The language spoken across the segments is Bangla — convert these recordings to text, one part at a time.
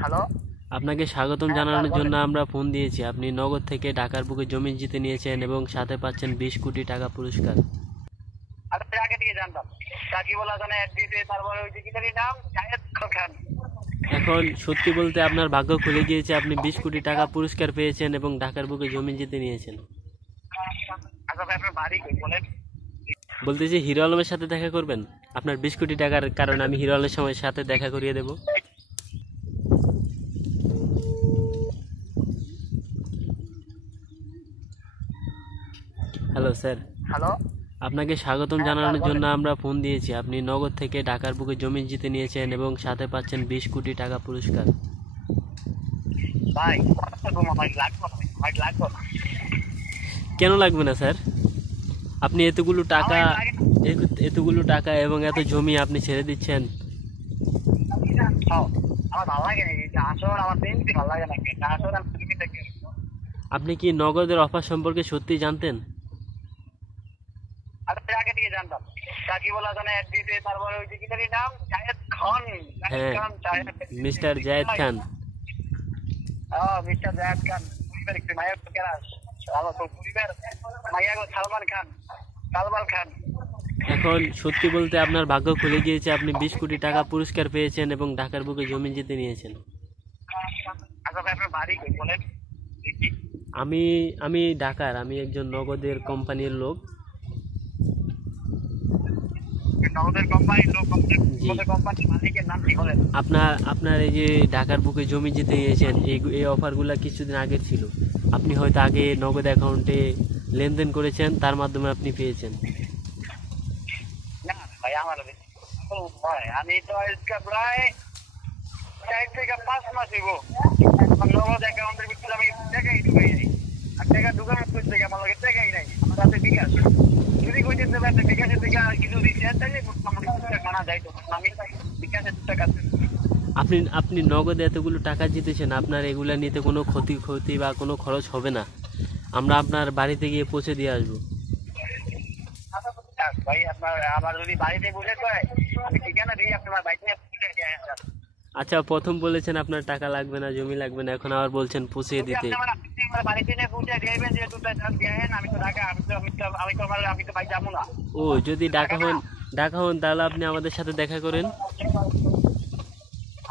হ্যালো। আপনাকে স্বাগতম হ্যাঁ স্যার জানানোর জন্য বলেন। আমরা ফোন দিয়েছি। আপনি নগদ থেকে ঢাকার বুকে জমি জিতে নিয়েছেন এবং সাথে পাচ্ছেন 20 কোটি টাকা পুরস্কার। আমি আগে থেকে জানতাম। সাকিবুল হাসান অ্যাড দিতে, তারপরে ওই যে কি জানি নাম, শাহেদ খান। এখন সত্যি বলতে আপনার ভাগ্য খুলে গিয়েছে, আপনি 20 কোটি টাকা পুরস্কার পেয়েছেন এবং ঢাকার বুকে জমি জিতে নিয়েছেন। আচ্ছা ভাই, আপনার বাড়ি কই বলেন? বলতেছি হিরো আলমের সাথে দেখা করবেন। আপনার 20 কোটি টাকার কারণে আমি হিরো আলমের সময় সাথে দেখা করিয়ে দেব। Hello sir, hello. আপনাকে স্বাগতম হ্যাঁ স্যার জানানোর বলেন। জন্য আমরা ফোন দিয়েছি। আপনি নগদ থেকে ঢাকার বুকে জমি জিতে নিয়েছেন এবং সাথে পাচ্ছেন 20 কোটি টাকা পুরস্কার। ভাই কত ঘুমা ভাই, লাগবো না ভাই, লাগবো না। কেন লাগবে না স্যার? আপনি আমার লাগে না। এতগুলো টাকা এবং এত জমি আপনি ছেড়ে দিচ্ছেন। হ্যাঁ, আমার ভালো লাগে না, এই যে আসর আমার দিনটি ভালো লাগে না, আসর আমি তুমি দেখি। আপনি কি নগদের অফার সম্পর্কে সত্যি জানতেন? আমি আগে থেকে জানতাম। সাকিবুল হাসান অ্যাড দিতে, তারপরে ওই যে কি জানি নাম, শাহেদ খান। শাহেদ হ্যাঁ, খান, শাহেদ। মিস্টার জায়েদ খান। মিস্টার জাহেদ খান। পরিবার একটি মায়ের কেরাস। আমার তো পরিবার মাইয়া গো সালমান খান, সালমান খান। এখন সত্যি বলতে আপনার ভাগ্য খুলে গিয়েছে, আপনি 20 কোটি টাকা পুরস্কার পেয়েছেন এবং ঢাকার বুকে জমি জিতে নিয়েছেন। আচ্ছা ভাই, আপনার বাড়ি কই বলেন দেখি। আমি আমি ঢাকার, আমি একজন নগদের কোম্পানির লোক। নগদের কোম্পানির লোক, জি, কোম্পানির মালিকের নাম কি বলেন? আপনার এই যে ঢাকার বুকে জমি জিতে নিয়েছেন, এই অফারগুলো কিছুদিন আগে ছিল। আপনি হয়তো আগে নগদ অ্যাকাউন্টে লেনদেন করেছেন, তার মাধ্যমে আপনি পেয়েছেন। না ভাই, আমার হয় আমি তো আজকে প্রায় 4 থেকে 5 মাস হইব নগদ অ্যাকাউন্টের ভিতরে আমি টাকাই ঢুকাই নাই। আর টাকা ঢুকানোর কোথা থেকে? আমার লগে টাকাই নাই, আমার হাতে বিকাশ। যদি কইতে দেবে আপনি বিকাশের থেকে আর কিছু দিচ্ছি, তাহলে মোটামুটি টুকটাক মানা যায়। তখন আমি বিকাশের টাকা আপনি আপনি নগদে এতগুলো টাকা জিতেছেন, আপনার এগুলা নিতে কোনো ক্ষতি বা কোনো খরচ হবে না। আমরা আপনার বাড়িতে গিয়ে পৌঁছে দিয়ে আসবো। ভাই, আপনার আমার যদি বাড়িতে বুঝে কয়, আমি ঠিকানা দিই, আপনার বাইক নিয়ে বুঝে দিয়ে আসেন। আচ্ছা, প্রথম বলেছেন আপনার টাকা লাগবে না, জমি লাগবে না, এখন আবার বলছেন পৌঁছে যদি দিতে। আপনি আমার বাড়িতে নিয়ে বুঝে দিয়েবেন যে দুটা ধান দিয়ে আমি তো ঢাকা, আমি তো ভাই যাবো না। ও, যদি টাকা না, ডাকা হন তাহলে আপনি আমাদের সাথে দেখা করেন।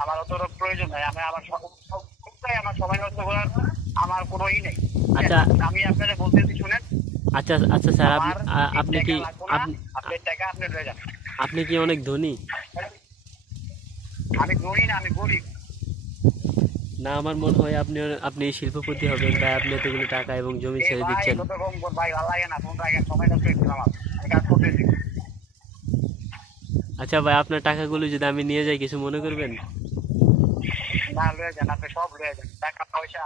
আমার অত প্রয়োজন নাই। আমি আমার আমার সময় নষ্ট করার আমার কোনো ই নেই। আচ্ছা আমি আপনারা বলতেছি শুনেন। আচ্ছা আচ্ছা স্যার, আমার আপনি টাকা কি লাগবো না, আপনার টাকা আপনি লয়ে যান। আপনি কি অনেক ধনী? আমি ধনী না, আমি গরিব। না, আমার মনে হয় আপনি শিল্পপতি হবেন, তাই আপনি এতগুলো টাকা এবং জমি ছেড়ে ভাই দিচ্ছেন। কত কম ভাই, ভালো লাগে না, ফোন রাখেন, সময় নষ্ট হয়েছিল আমার, আমি কাজ করতেছি। আচ্ছা ভাই, আপনার টাকাগুলো যদি আমি নিয়ে যাই, কিছু মনে করবেন? না, লয়ে যান, আপনি সব লয়ে যান, টাকা পয়সা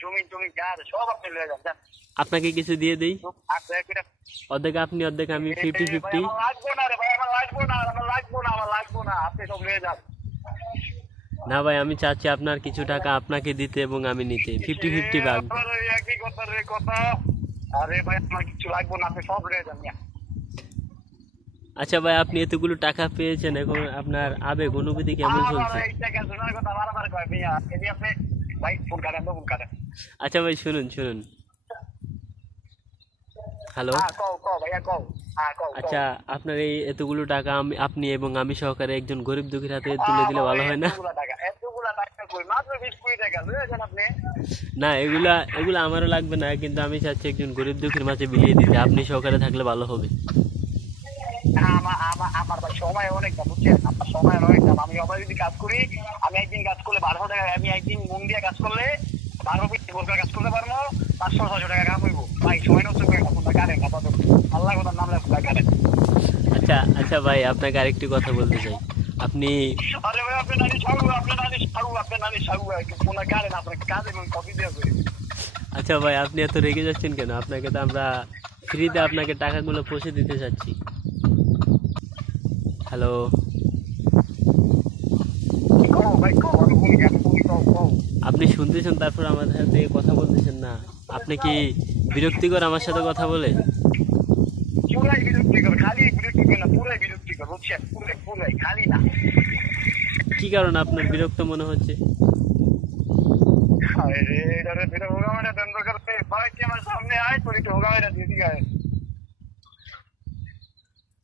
জমি টমি যা আছে সব আপনি লয়ে যান, যান। আপনাকে কিছু দিয়ে দেই, আর দয়া করে অর্ধেক আপনি অর্ধেক আমি, 50-50। ভাই, আমার লাগবো না রে ভাই, আমার লাগবো না, আমার লাগবো না, আমার লাগবো না, আপনি সব লয়ে যান। না ভাই, আমি চাচ্ছি আপনার কিছু টাকা আপনাকে দিতে এবং আমি নিতে, 50-50 ভাগ। আবার ওই একই কথা রে কথা। আরে ভাই, আমার কিছু লাগবো না, আপনি সব লয়ে যান। আচ্ছা ভাই, আপনি এতগুলো টাকা পেয়েছেন, এখন আপনার আবেগ অনুভূতি কেমন আমার চলছে? এই টাকা শোনার কথা বারবার কয় মিয়া, এদি আপনি ভাই ফোন কাটেন তো, ফোন কাটেন। আচ্ছা ভাই, শুনুন শুনুন। হ্যালো। হ্যাঁ কও কও ভাইয়া কও। হ্যাঁ কও কও। আচ্ছা, আপনার এই এতগুলো টাকা আপনি এবং আমি সহকারে একজন গরিব দুঃখীর হাতে তুলে দিলে ভালো হয় না? এতগুলা টাকা কই, মাত্র 20 কোটি টাকা লয়ে যান আপনি। না, এগুলা আমারও লাগবে না, কিন্তু আমি চাচ্ছি একজন গরিব দুঃখীর মাঝে বিলিয়ে দিতে, আপনি সহকারে থাকলে ভালো হবে। আমার আমার আমার ভাই সময় অনেক না, বুঝছেন? আমার সময় অনেক না। আমি আবার যদি কাজ করি, আমি একদিন কাজ করলে 1200 টাকা, আমি একদিন মন দিয়ে কাজ করলে 12 কাজ করতে পারবো, 500-600 টাকা কাম হইব। ভাই সময় নষ্ট করে না, ফোনটা কাটেন না, আল্লাহ কোথার নাম ফোনটা কাটেন। আচ্ছা আচ্ছা ভাই, আপনাকে আরেকটি কথা বলতে চাই। আপনি আরে ভাই, আপনি নানি সারু, আপনি নানি সারু, আপনি নানি সারু, ফোনটা কাটেন, আপনাকে কাজে কপি দিয়ে করি। আচ্ছা ভাই, আপনি এত রেগে যাচ্ছেন কেন? আপনাকে তো আমরা ফ্রিতে আপনাকে টাকাগুলো পৌঁছে দিতে চাচ্ছি। হ্যালো। কও ভাই কও, আমি বলি, কও কও। আপনি শুনতেছেন, তারপর আমাদের সাথে কথা বলতেছেন না। আপনি কি বিরক্তিকর আমার সাথে কথা বলে? পুরাই বিরক্তিকর, খালি বিরক্তিকর না, পুরাই বিরক্তিকর, বুঝছেন? পুরাই পুরাই খালি না। কি কারণে আপনার বিরক্ত মনে হচ্ছে? আরে রে এটারে ভিডিও হোগামেরা দেন করতে ভাই কি আমার সামনে আয় তোর একটু হোগামেরা দিয়ে দিই গায়ে।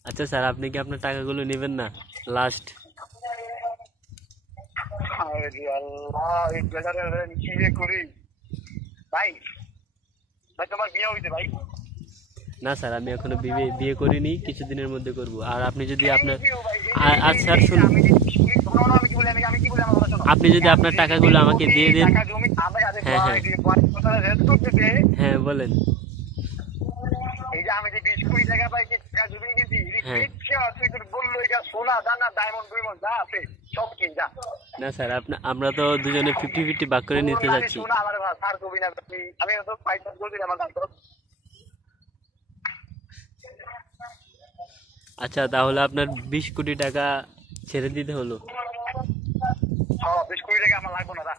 আচ্ছা স্যার, আপনি কি আপনার টাকাগুলো নেবেন না লাস্ট? আরে রে আল্লাহ এই বেচারে কি যে করি ভাই। ভাই তোমার বিয়ে হইছে ভাই? না স্যার, আমি এখনো বিয়ে করিনি, কিছুদিনের মধ্যে করব। আর আপনি যদি আপনার আর স্যার শুনুন, আপনি যদি আপনার টাকাগুলো আমাকে দিয়ে দেন। হ্যাঁ হ্যাঁ হ্যাঁ বলেন। এই যে আমি যে 20-20 টাকা পাই কি টাকা জমি কিনছি তুই তোর বললো এটা সোনা দানা ডায়মন্ড ডুইমন্ড যা আছে সব কিন যা। না স্যার, আমরা তো দুজনে 50-50 ভাগ করে নিতে যাচ্ছি। সোনা আমার স্যার কবি না আমি তো 5 করে দিলাম আমার। আচ্ছা, তাহলে আপনার 20 কোটি টাকা ছেড়ে দিতে হলো। 20 কোটি টাকা আমার লাগবে না।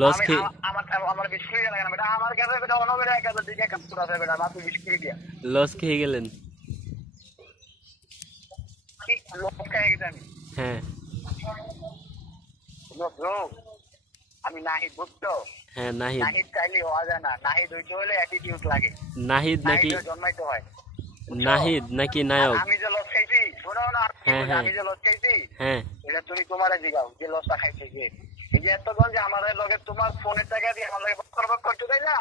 লস খেয়ে আমার 20 কোটি টাকা না, আমার কাছে বেটা অনবের এক হাজার দিকে কাজ করা যাবে না, মাত্র 20 কোটি দিয়া লস খেয়ে গেলেন। কি লোক খাই গেছেন? হ্যাঁ আমি নাহিদ বুঝতো। হ্যাঁ নাহিদ। নাহিদ চাইলে হওয়া যায় না, নাহিদ হইতে হলে অ্যাটিটিউড লাগে। নাহিদ নাকি জন্মাইতে হয়। নাহিদ নাকি নায়ক? আমি যে লস খাইছি শোনো না, আমি যে লস খাইছি হ্যাঁ এটা তুমি তোমারে জিগাও যে লসটা খাইছে যে এই যে এতক্ষণ যে আমার লগে তোমার ফোনের টাকা দিয়ে আমার লগে বকর করতে দেয় না,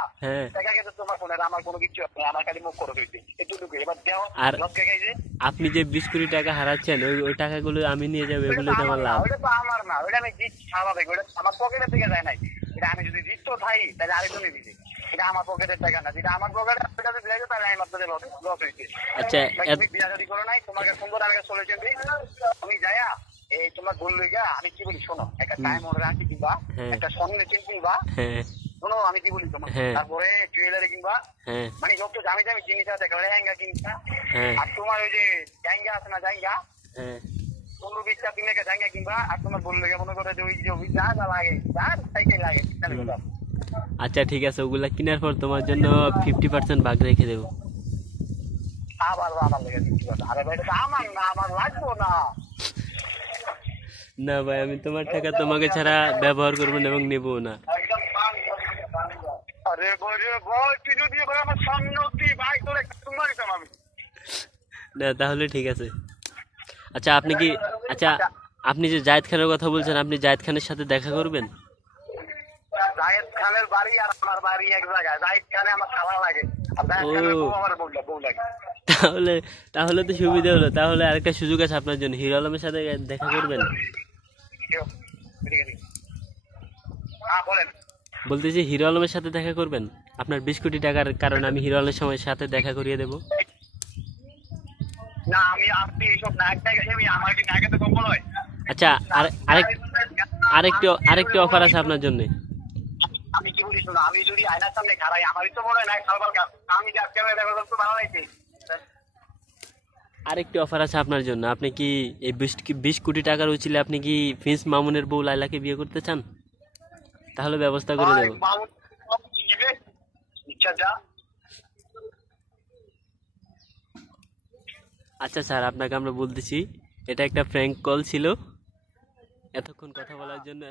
টাকা কিন্তু তোমার ফোনের, আমার কোনো কিছু নেই, আমার খালি মুখ করে দিয়েছে এতটুকু। এবার দেও লস খাইছে। আপনি যে 20 কোটি টাকা হারাচ্ছেন ওই টাকাগুলো আমি নিয়ে যাবো, এগুলো তো আমার লাভ। ওটা তো আমার না, ওটা আমি দিচ্ছি স্বাভাবিক, ওটা আমার পকেটের থেকে যায় নাই। এটা আমি যদি জিততো থাই তাহলে আরেকজনই দিছি, এটা আমার পকেটের টাকা না, যেটা আমার পকেটে ওটা যদি লাগে তাহলে আমি মাত্র লস হয়েছে। আচ্ছা তুমি বিয়া যদি করো নাই, তোমাকে সুন্দর আমি চলেছেন তুমি যায়া এই তোমার বললো আমি কি বলি শোনো, একটা টাইম ওর রাখি কিংবা একটা স্বর্ণের চেন কিনবা, শোনো আমি কি বলি তোমার, তারপরে জুয়েলারি কিংবা মানে যত দামি দামি জিনিস আছে লেহেঙ্গা কিনবা। আর তোমার ওই যে জাঙ্গা আছে না, জাঙ্গা 15-20টা কিনে জাঙ্গা কিনবা। আর তোমার বললো মনে করে যে ওই যে যা যা লাগে যা সাইকেল লাগে। আচ্ছা ঠিক আছে, ওগুলা কেনার পর তোমার জন্য 50% ভাগ রেখে দেবো। আবার আমার লেগে দিচ্ছি, আরে ভাই এটা আমার না, আমার লাগবো না। না ভাই, আমি তোমার টাকা তোমাকে ছাড়া ব্যবহার করবো না এবং নেবো না। আরে ভাই তুই যদি আমার সামনে তুই ভাই তোরে তোমার আমি না, তাহলে ঠিক আছে। আচ্ছা আপনি যে জায়েদ খানের কথা বলছেন, আপনি জায়েদ খানের সাথে দেখা করবেন? জায়েদ খানের বাড়ি আর আমার বাড়ি এক জায়গায়। জায়েদ খানে আমার খালা লাগে আর জায়েদ খানের বউ আমার বউ লাগে। তাহলে তো সুবিধা হলো। তাহলে আরেকটা সুযোগ আছে আপনার জন্য, হিরো আলমের সাথে দেখা করবেন? বলতেছি হিরো আলমের সাথে দেখা করবেন? আপনার 20 কোটি টাকার কারণে আমি হিরো আলমের সময় সাথে দেখা করিয়ে দেবো। না আমি আপনি এইসব নায়ক আমি আমার কি নায়কের কম হয়? আচ্ছা আরেকটি অফার আছে আপনার জন্য। আমি কি বলি শোনো, আমি যদি আয়নার সামনে খাড়াই আমারই তো মনে হয় না খালবার কাজ, আমি যে আজকে তো ভালো লাগছে। আরেকটি অফার আছে আপনার জন্য। আপনি কি এই 20 কোটি টাকার উচিলে আপনি কি প্রিন্স মামুনের বউ লাইলাকে বিয়ে করতে চান? তাহলে ব্যবস্থা করে দেব। আচ্ছা স্যার, আপনাকে আমরা বলতেছি এটা একটা প্র্যাঙ্ক কল ছিল। এতক্ষণ কথা বলার জন্য